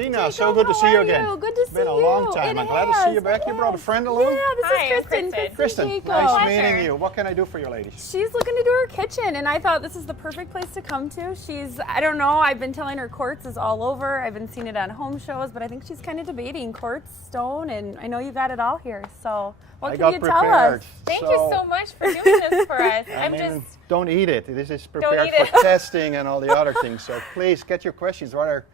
Tina, so good to see you again. Good to see you. It's been a long time. I'm glad to see you back. You brought a friend along? Yeah, this is Kristen. Kristen, nice meeting you. What can I do for you ladies? She's looking to do her kitchen, and I thought this is the perfect place to come to. I don't know, I've been telling her quartz is all over. I've been seeing it on home shows, but I think she's kind of debating quartz, stone, and I know you got it all here. So what can you tell us? Thank you so much for doing this for us. Don't eat it. This is prepared for testing and all the other things. So please get your questions. What are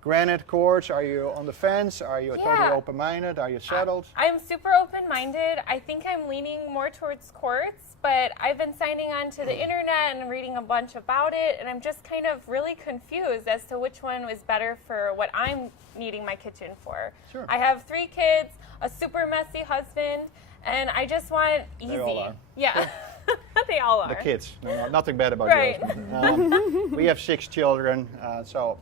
granite, quartz? Are you on the fence? Are you totally open-minded? Are you settled? I'm super open-minded. I think I'm leaning more towards quartz, but I've been signing on to the internet and reading a bunch about it, and I'm just kind of really confused as to which one was better for what I'm needing my kitchen for. Sure. I have 3 kids, a super messy husband, and I just want easy. They all are. Yeah. They all are. The kids. No, nothing bad about your husband. We have 6 children, so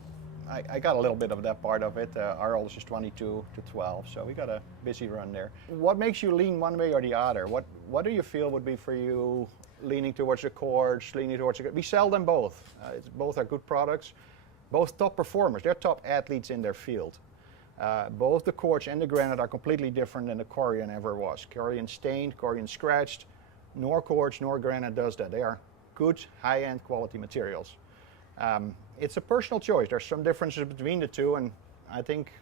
I got a little bit of that part of it. Our oldest is 22 to 12, so we got a busy run there. What makes you lean one way or the other? What do you feel would be for you leaning towards the quartz, leaning towards the... We sell them both. Both are good products. Both top performers. They're top athletes in their field. Both the quartz and the granite are completely different than the Corian ever was. Corian stained, Corian scratched. Nor quartz nor granite does that. They are good, high-end quality materials. It's a personal choice. There's some differences between the two, and I think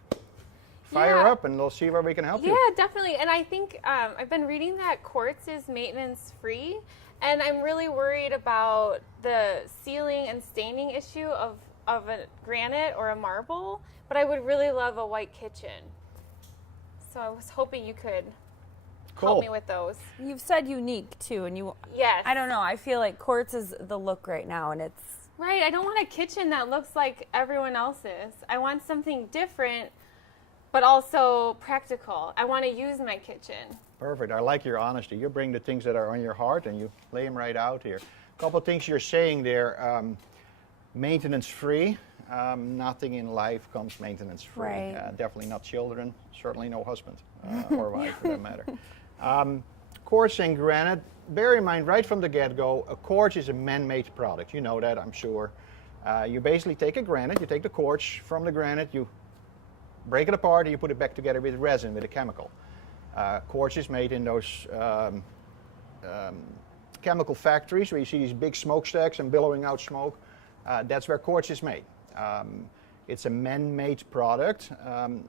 fire up and we'll see where we can help you. Yeah, definitely. And I think I've been reading that quartz is maintenance-free, and I'm really worried about the sealing and staining issue of a granite or a marble, but I would really love a white kitchen. So I was hoping you could help me with those. You've said unique too, and yes. I don't know, I feel like quartz is the look right now, and it's right. I don't want a kitchen that looks like everyone else's. I want something different, but also practical. I want to use my kitchen. Perfect. I like your honesty. You bring the things that are on your heart and you lay them right out here. A couple of things you're saying there. Maintenance free. Nothing in life comes maintenance free. Right. Definitely not children. Certainly no husband or wife for that matter. Quartz and granite, bear in mind right from the get-go, a quartz is a man-made product. You know that, I'm sure. You basically take a granite, you take the quartz from the granite, you break it apart, and you put it back together with resin, with a chemical. Quartz is made in those chemical factories where you see these big smokestacks and billowing out smoke. That's where quartz is made. It's a man-made product,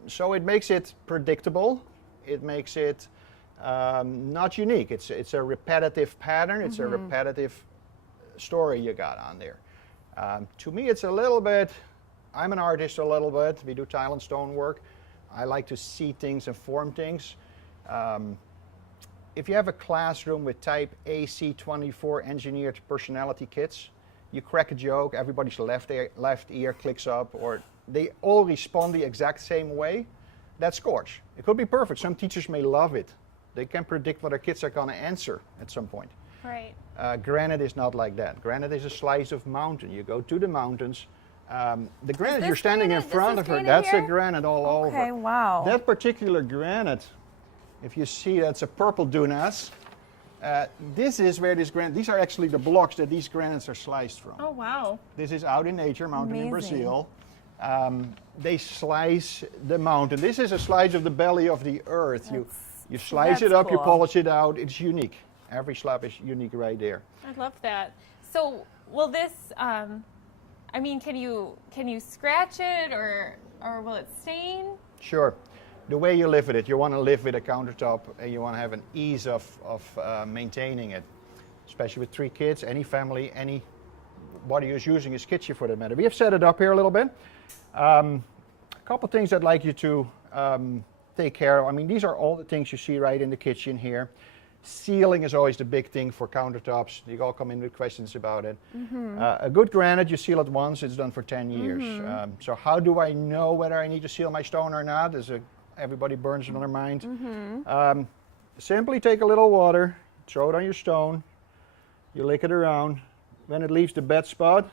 so it makes it predictable. It makes it not unique. It's a repetitive pattern. It's a repetitive story you got on there. To me, it's a little bit, I'm an artist a little bit. We do tile and stone work. I like to see things and form things. If you have a classroom with type AC24 engineered personality kits, you crack a joke, everybody's left ear clicks up, or they all respond the exact same way. That's quartz. It could be perfect. Some teachers may love it. They can predict what their kids are going to answer at some point. Right. Granite is not like that. Granite is a slice of mountain. You go to the mountains. The granite you're standing in front of her, that's a granite all over. Okay, wow. That particular granite, if you see, that's a purple dunas. This is where this granite, these are actually the blocks that these granites are sliced from. Oh, wow. This is out in nature, mountain in Brazil. They slice the mountain. This is a slice of the belly of the earth. You slice it up, cool. you polish it out. It's unique. Every slab is unique right there. I love that. So will this, I mean, can you scratch it or will it stain? Sure. The way you live with it, you want to live with a countertop and you want to have an ease of maintaining it. Especially with 3 kids, any family, anybody who's using his kitchen for that matter. We have set it up here a little bit. A couple things I'd like you to take care of. I mean, these are all the things you see right in the kitchen here. Sealing is always the big thing for countertops. You all come in with questions about it. A good granite, you seal it once, it's done for 10 years. So how do I know whether I need to seal my stone or not? Everybody burns it on their mind. Simply take a little water, throw it on your stone, you lick it around. When it leaves the bed spot,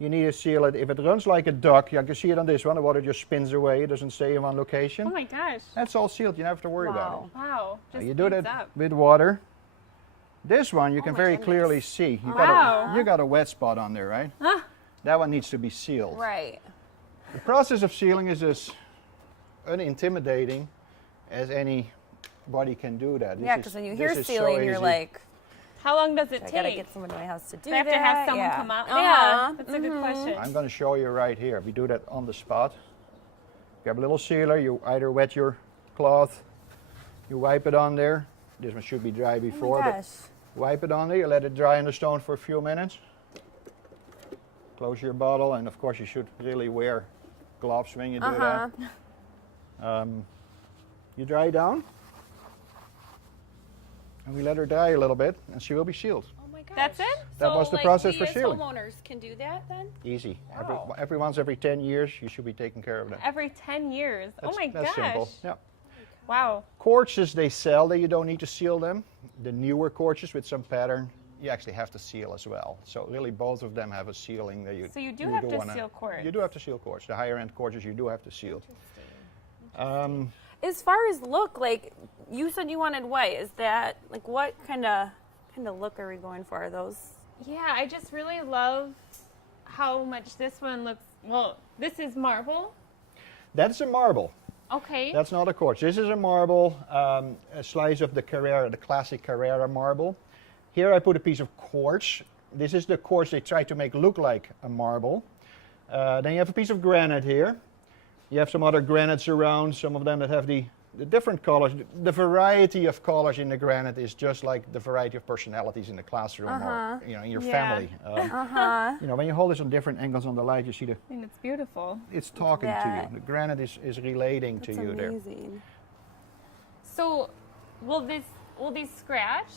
you need to seal it. If it runs like a duck, you can see it on this one, the water just spins away, it doesn't stay in one location. Oh my gosh. That's all sealed, you don't have to worry about it. Wow. Just You do that with water. This one you can very clearly see. You got a wet spot on there, right? That one needs to be sealed. Right. The process of sealing is as unintimidating as anybody can do that. Yeah, because when you hear this is so sealing, you're easy. like, How long does it I take? gotta get someone to my house to do Do I have that. to have someone Yeah. come out? Uh-huh. Yeah, that's a good question. I'm going to show you right here. We do that on the spot. Grab a little sealer. You either wet your cloth, you wipe it on there. This one should be dry Oh before, my but gosh. wipe it on there. You let it dry on the stone for a few minutes. Close your bottle, and of course you should really wear gloves when you do Uh-huh. that. You dry it down, and we let her dry a little bit, and she will be sealed. Oh my gosh. That's it? That was the process for sealing. Homeowners can do that then? Easy. Wow. Every 10 years, you should be taking care of that. Every 10 years. Oh my That's gosh. simple. Yeah. Wow. Quartzes they sell that you don't need to seal them. The newer quartzes with some pattern, you actually have to seal as well. So really both of them have a sealing that you. So you do have to wanna- seal quartz. You do have to seal quartz. The higher end quartzes you do have to seal. As far as look, like you said you wanted white. Is that like what kind of look are we going for? Are those? Yeah, I just really love how much this one looks. Well, this is marble. That's a marble. Okay. That's not a quartz. This is a marble, a slice of the Carrera, the classic Carrera marble. Here I put a piece of quartz. This is the quartz they try to make look like a marble. Then you have a piece of granite here. You have some other granites around, some of them that have the different colors. The variety of colors in the granite is just like the variety of personalities in the classroom or in your Yeah. family. When you hold this on different angles on the light, you see I mean, it's beautiful. it's talking to that. you. The granite is relating That's to you there. amazing. So, will these scratch?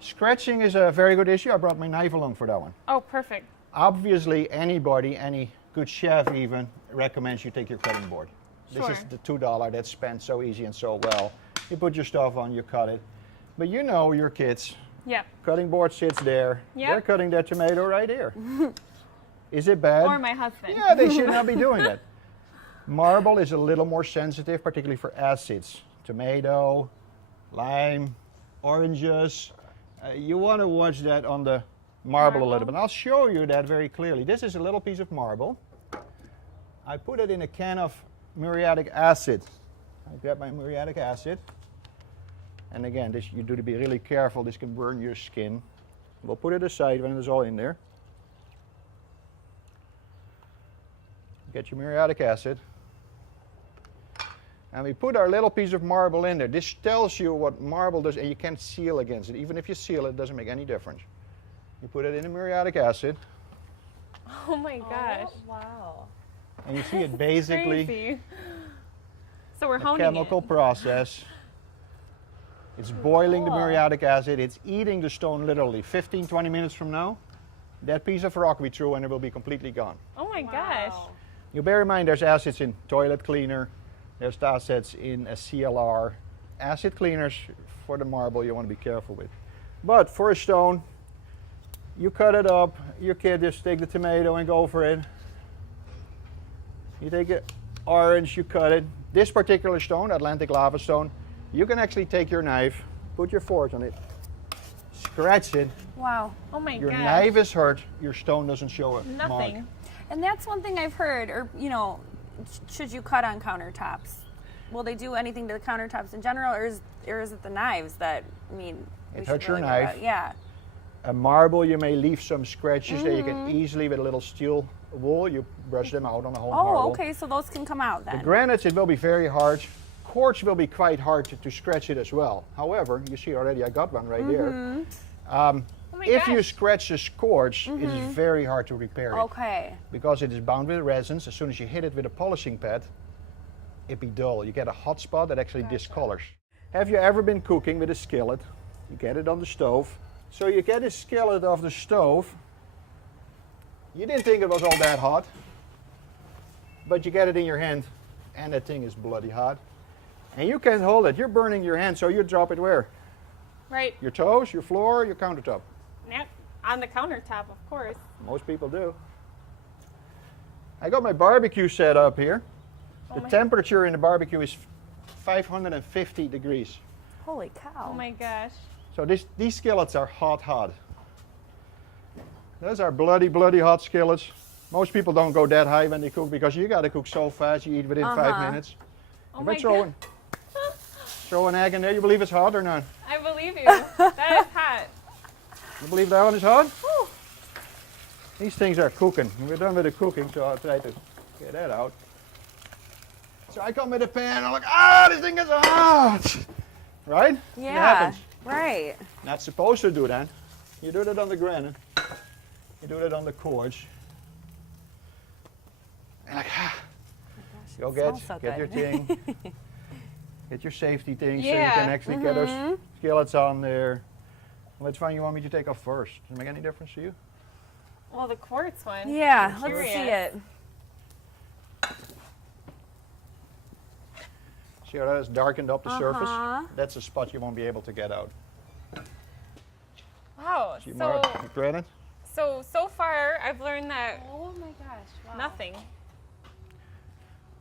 Scratching is a very good issue. I brought my knife along for that one. Oh, perfect. Obviously, anybody, any good chef even, recommends you take your cutting board. This is Sure. the $2 that's spent so easy and so well. You put your stuff on, you cut it. But you know your kids, Yep. cutting board sits there. Yep. They're cutting that tomato right here. Is it bad? Or my husband. Yeah, they should not be doing that. Marble is a little more sensitive, particularly for acids. Tomato, lime, oranges. You want to watch that on the marble a little bit. And I'll show you that very clearly. This is a little piece of marble. I put it in a can of muriatic acid. I grab my muriatic acid. And again, this you do to be really careful. This can burn your skin. We'll put it aside when it's all in there. Get your muriatic acid. And we put our little piece of marble in there. This tells you what marble does, and you can't seal against it. Even if you seal it, it doesn't make any difference. You put it in the muriatic acid, Oh my gosh. Oh, wow. and you see it basically Crazy. So we're a honing chemical it. process. It's boiling the Cool. muriatic acid. It's eating the stone literally. 15, 20 minutes from now, that piece of rock we threw and it will be completely gone. Oh my gosh. Wow. You bear in mind there's acids in toilet cleaner, there's acids in a CLR. Acid cleaners for the marble you want to be careful with. But for a stone, you cut it up, your kid just take the tomato and go for it. You take it orange, you cut it. This particular stone, Atlantic lava stone, you can actually take your knife, put your fork on it, scratch it. Wow. Oh my Your gosh. knife is hurt, your stone doesn't show a Nothing. mark. And that's one thing I've heard, or, should you cut on countertops? Will they do anything to the countertops in general, or is it the knives that, we It should hurts your really worry knife. about? Yeah. A marble, you may leave some scratches that you Mm-hmm. can easily, with a little steel wool, you brush them out on a whole Oh, marble. okay, so those can come out The then. granites, it will be very hard. Quartz will be quite hard to scratch it as well. However, you see already I got one right Mm-hmm. there. Oh my If you gosh. scratch this quartz, it Mm-hmm. is very hard to repair it. Okay. Because it is bound with resins. As soon as you hit it with a polishing pad, it be dull. You get a hot spot that actually discolors. Have you ever been cooking with a skillet? You get it on the stove. So you get a skillet off the stove. You didn't think it was all that hot, but you get it in your hand, and that thing is bloody hot. And you can't hold it. You're burning your hand, so you drop it where? Right. Your toes, your floor, your countertop. Yep. On the countertop, of course. Most people do. I got my barbecue set up here. The temperature in the barbecue is 550 degrees. Holy cow. Oh my gosh. So these skillets are hot. Those are bloody hot skillets. Most people don't go that high when they cook because you got to cook so fast. You eat within 5 minutes. Oh If my I throw an egg in there, you believe it's hot or not? I believe you. That is hot. You believe that one is hot? Whew. These things are cooking. We're done with the cooking, so I'll try to get that out. So I come with a pan and I'm like, this thing is hot! Right? It Yeah. happens. Right. Not supposed to do that. You do that on the granite. You do that on the quartz. And like, go smells so get your good. thing. Get your safety thing so you Yeah. can actually get those skillets on there. Which one you want me to take off first? Does it make any difference to you? Well, the quartz one. Yeah, I'm let's see curious. it. See how that has darkened up the surface? Uh-huh. That's a spot you won't be able to get out. Wow. See more granite? So far I've learned that Oh my gosh. Wow. nothing.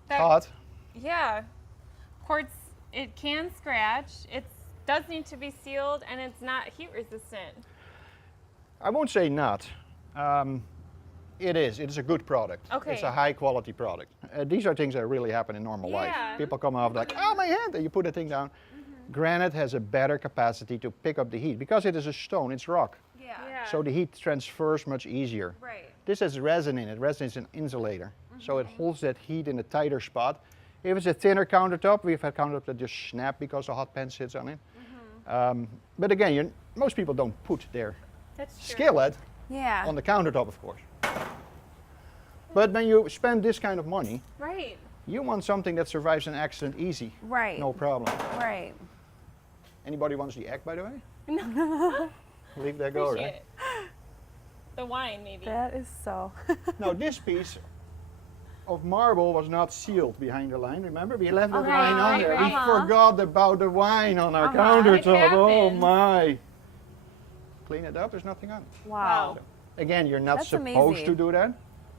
It's hot. Yeah. Quartz, it can scratch. It does need to be sealed, and it's not heat resistant. I won't say not. It is. It is a good product. Okay. It's a high quality product. These are things that really happen in normal life. Yeah. People come off like, oh my hand, and you put the thing down. Granite has a better capacity to pick up the heat because it is a stone, it's rock. Yeah. So the heat transfers much easier. Right. This has resin in it. Resin is an insulator. So it holds that heat in a tighter spot. If it's a thinner countertop, we've had countertops that just snap because the hot pan sits on it. But again, most people don't put their That's true. skillet Yeah. on the countertop, of course. But when you spend this kind of money, Right. you want something that survives an accident easy. Right. No problem. Right. Anybody wants the egg, by the way? No. Leave that go, Appreciate right? it. The wine, maybe. That is so. Now, this piece of marble was not sealed behind the line. Remember, we left the Okay, wine on right, there. right. We forgot about the wine on our It countertop. Oh happens. my! Clean it up. There's nothing on it. Wow. So, again, you're not That's supposed amazing. to do that,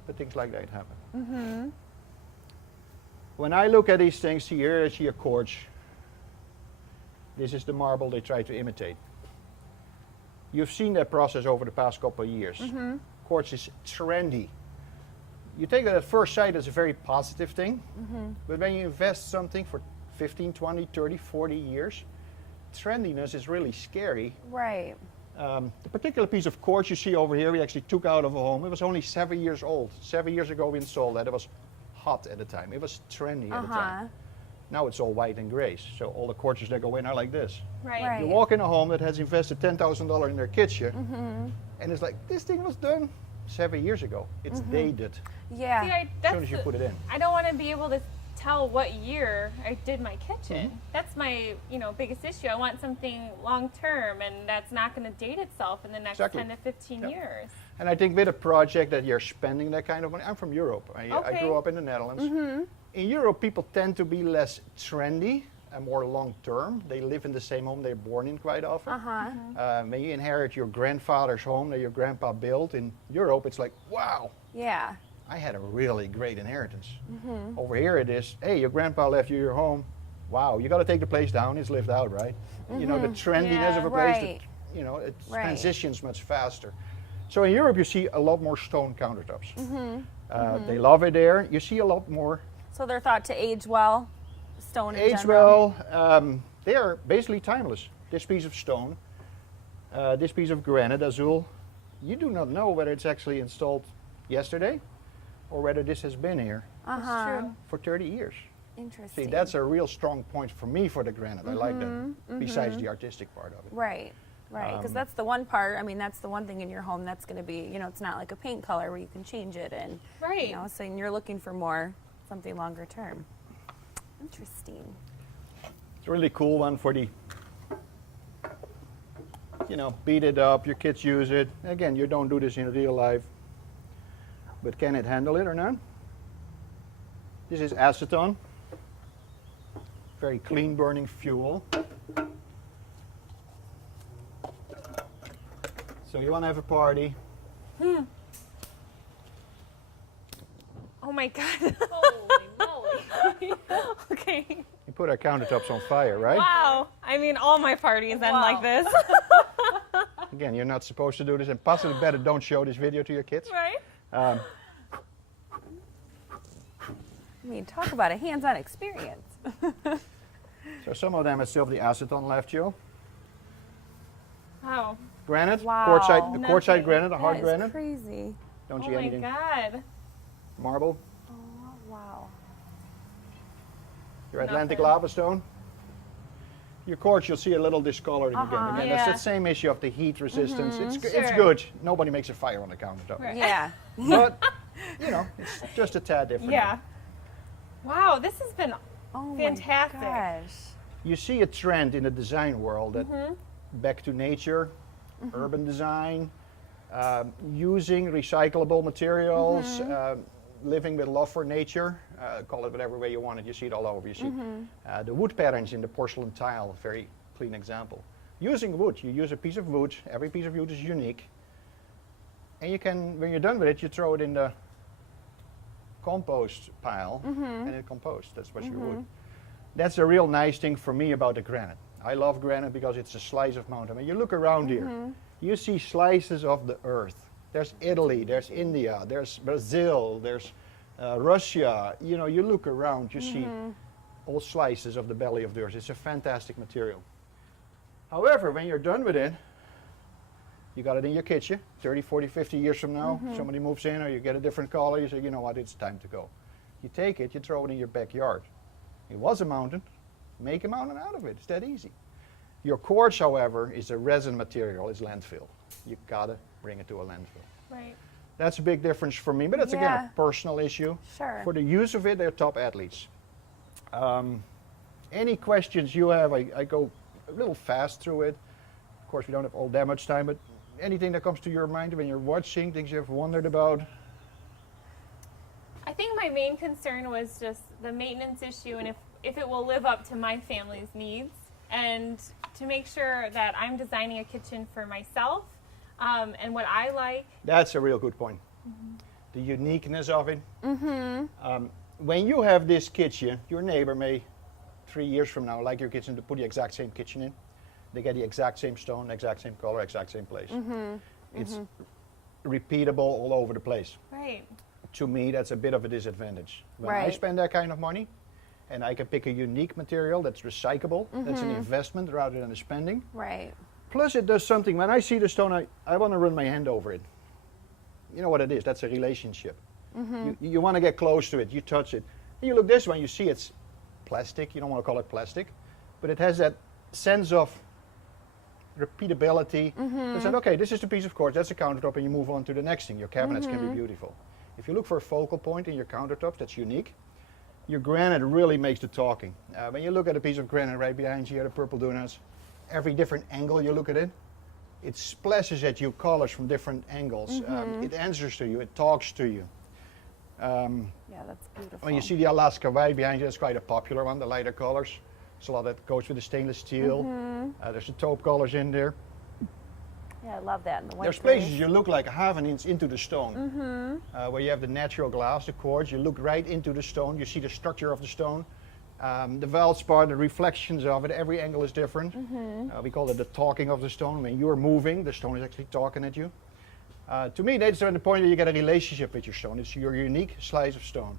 but things like that happen. When I look at these things here, I see a quartz. This is the marble they try to imitate. You've seen that process over the past couple of years. Quartz is trendy. You take it at first sight as a very positive thing, but when you invest something for 15, 20, 30, 40 years, trendiness is really scary. Right. The particular piece of quartz you see over here, we actually took out of a home. It was only 7 years old. 7 years ago we installed that. It was hot at the time. It was trendy at the time. Now it's all white and gray, so all the quartzes that go in are like this. Right. Right. You walk in a home that has invested $10,000 in their kitchen, and it's like, this thing was done 7 years ago. It's dated Yeah. See, as that's soon as you put it in. I don't want to be able to tell what year I did my kitchen. That's my, biggest issue. I want something long term, and that's not going to date itself in the next Exactly. 10 to 15 years. And I think with a project that you're spending that kind of money, I'm from Europe. I Okay. grew up in the Netherlands. In Europe, people tend to be less trendy and more long term. They live in the same home they're born in quite often. When you inherit your grandfather's home that your grandpa built in Europe, it's like, wow, Yeah. I had a really great inheritance. Over here it is, hey, your grandpa left you your home. Wow, you got to take the place down. It's lived out, right? You know, the trendiness of a place, Right. it Right. transitions much faster. So in Europe, you see a lot more stone countertops. They love it there. You see a lot more So they're thought to age well, stone in age general. well. They are basically timeless. This piece of stone, this piece of granite, azul, you do not know whether it's actually installed yesterday or whether this has been here for 30 years. Interesting. See, that's a real strong point for me for the granite. I like that, besides the artistic part of it. Right. Right. Because that's the one part. I mean, that's the one thing in your home that's going to be, it's not like a paint color where you can change it, and Right. so you're looking for something longer term. Interesting. It's a really cool one for the, beat it up, your kids use it. Again, you don't do this in real life, but can it handle it or not? This is acetone, very clean burning fuel. So you want to have a party. Oh my God. Holy moly. Okay. You put our countertops on fire, right? Wow. I mean, all my parties end like this. Again, you're not supposed to do this, and possibly better don't show this video to your kids. Right? I mean, talk about a hands-on experience. So some of them are still have the aceton left, Joe. Wow. Granite, Wow. quartzite Nothing. granite, a hard That granite. is crazy. Don't Oh see my anything. God. Marble, Oh, wow. your Atlantic Nothing. lava stone. Your quartz, you'll see a little discoloring again. Uh-huh. Again, Yeah. that's the same issue of the heat resistance. It's Sure. good. Nobody makes a fire on the countertop. Right. Yeah. But, you know, it's just a tad different. Yeah. Wow, this has been Oh Fantastic. my gosh. You see a trend in the design world that back to nature, urban design, using recyclable materials, living with love for nature, call it whatever way you want it, you see it all over. You see the wood patterns in the porcelain tile, very clean example. Using wood, you use a piece of wood, every piece of wood is unique, and you can, when you're done with it, you throw it in the compost pile and it composts. That's what your wood. That's a real nice thing for me about the granite. I love granite because it's a slice of mountain. When you look around here, you see slices of the earth. There's Italy, there's India, there's Brazil, there's Russia. You know, you look around, you see all slices of the belly of the earth. It's a fantastic material. However, when you're done with it, you got it in your kitchen, 30, 40, 50 years from now, somebody moves in or you get a different color, you say, you know what, it's time to go. You take it, you throw it in your backyard. It was a mountain, make a mountain out of it. It's that easy. Your quartz, however, is a resin material, it's landfill. You gotta bring it to a landfill. Right. That's a big difference for me, but that's again Yeah. a personal issue. Sure. For the use of it, they're top athletes. Any questions you have, I go a little fast through it. Of course, we don't have all that much time, but anything that comes to your mind when you're watching, things you have wondered about? I think my main concern was just the maintenance issue and if it will live up to my family's needs, and to make sure that I'm designing a kitchen for myself and what I like. That's a real good point. The uniqueness of it. When you have this kitchen, your neighbor may 3 years from now like your kitchen to put the exact same kitchen in. They get the exact same stone, exact same color, exact same place. It's repeatable all over the place. Right. To me, that's a bit of a disadvantage. When I Right. spend that kind of money and I can pick a unique material that's recyclable, that's an investment rather than a spending. Right. Plus it does something, when I see the stone, I want to run my hand over it. You know what it is, that's a relationship. You want to get close to it, you touch it. And you look this way, you see it's plastic, you don't want to call it plastic, but it has that sense of repeatability. It's like, okay, this is the piece of quartz, that's a countertop, and you move on to the next thing. Your cabinets can be beautiful. If you look for a focal point in your countertops that's unique, your granite really makes the talking. When you look at a piece of granite right behind you, the purple donuts, every different angle you look at it, it splashes at you colors from different angles. It answers to you, it talks to you. Yeah, that's beautiful. When you see the Alaska white behind you, that's quite a popular one, the lighter colors. There's a lot that goes with the stainless steel. There's the taupe colors in there. Yeah, I love that. And the white There's glaze. places you look like half an inch into the stone. Where you have the natural glass, the quartz, you look right into the stone, you see the structure of the stone. The feldspar, the reflections of it, every angle is different. We call it the talking of the stone. When you're moving, the stone is actually talking at you. To me, that's the point that you get a relationship with your stone. It's your unique slice of stone.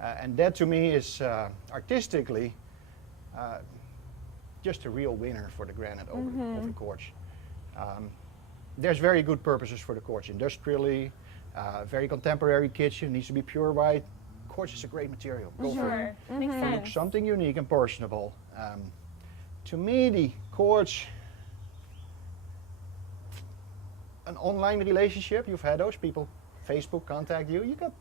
And that to me is artistically just a real winner for the granite over quartz. There's very good purposes for the quartz. Industrially, very contemporary kitchen, needs to be pure white. Quartz is a great material. Go for it. Sure. Makes sense. Something unique and personable. To me, the quartz, an online relationship, you've had those people, Facebook contact you, you got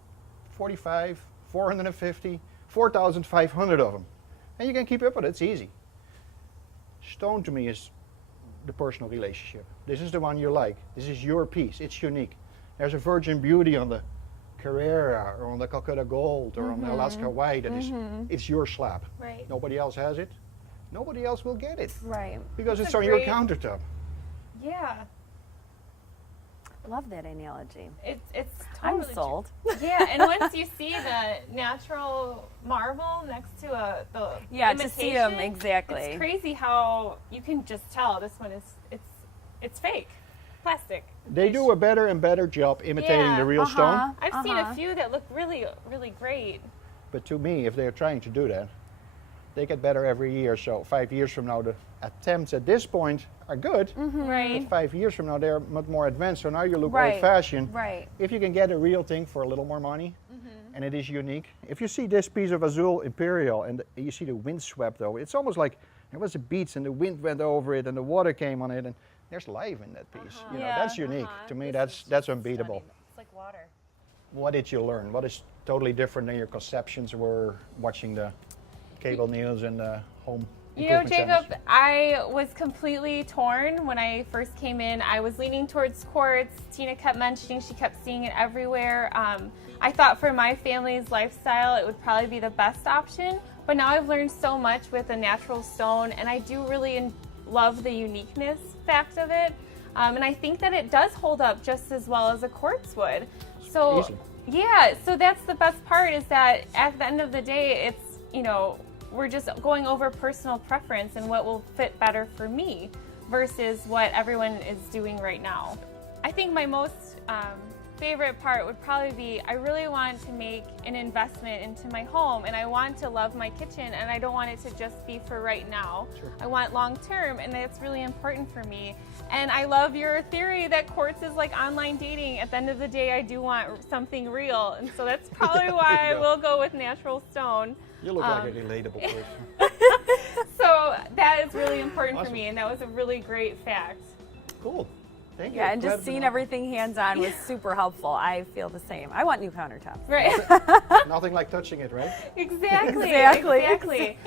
45, 450, 4,500 of them. And you can keep up with it, it's easy. Stone to me is the personal relationship. This is the one you like. This is your piece, it's unique. There's a virgin beauty on the Carrera or on the Calcutta Gold or on the Alaska White that is, it's your slab. Right. Nobody else has it. Nobody else will get it Right. because That's it's a on your great- countertop. Yeah. Love that analogy. It's I'm totally sold. true. Yeah, and once you see the natural marble next to the Yeah, to see 'em, imitation, exactly. It's crazy how you can just tell this one is it's fake, plastic. They do a better and better job imitating Yeah, the real stone. I've seen a few that look really, really great. But to me, if they're trying to do that, they get better every year. So 5 years from now, the attempts at this point are good. Right. But 5 years from now, they're much more advanced. So now you look Right. old-fashioned. Right. If you can get a real thing for a little more money, and it is unique. If you see this piece of Azul Imperial and you see the wind swept over, it's almost like it was a beach and the wind went over it and the water came on it, and there's life in that piece. You know, Yeah. that's unique. To me, that's unbeatable. It's like water. What did you learn? What is totally different than your conceptions were watching the cable news and the home You know, improvement Jacob, channels? I was completely torn when I first came in. I was leaning towards quartz. Tina kept mentioning she kept seeing it everywhere. I thought for my family's lifestyle, it would probably be the best option. But now I've learned so much with a natural stone, and I do really love the uniqueness fact of it. And I think that it does hold up just as well as a quartz would. So, Easy. yeah, so that's the best part, is that at the end of the day, it's, you know, we're just going over personal preference and what will fit better for me versus what everyone is doing right now. I think my most favorite part would probably be, I really want to make an investment into my home, and I want to love my kitchen, and I don't want it to just be for right now. Sure. I want long term, and that's really important for me. And I love your theory that quartz is like online dating. At the end of the day, I do want something real, and so that's probably why I go. will go with natural stone. You look like a relatable person. So that is really important for Awesome. me, and that was a really great fact. Cool. Thank you. Yeah, and Glad just to seeing know. everything hands-on was super helpful. I feel the same. I want new countertops. Right. Nothing like touching it, right? Exactly. Exactly. Exactly.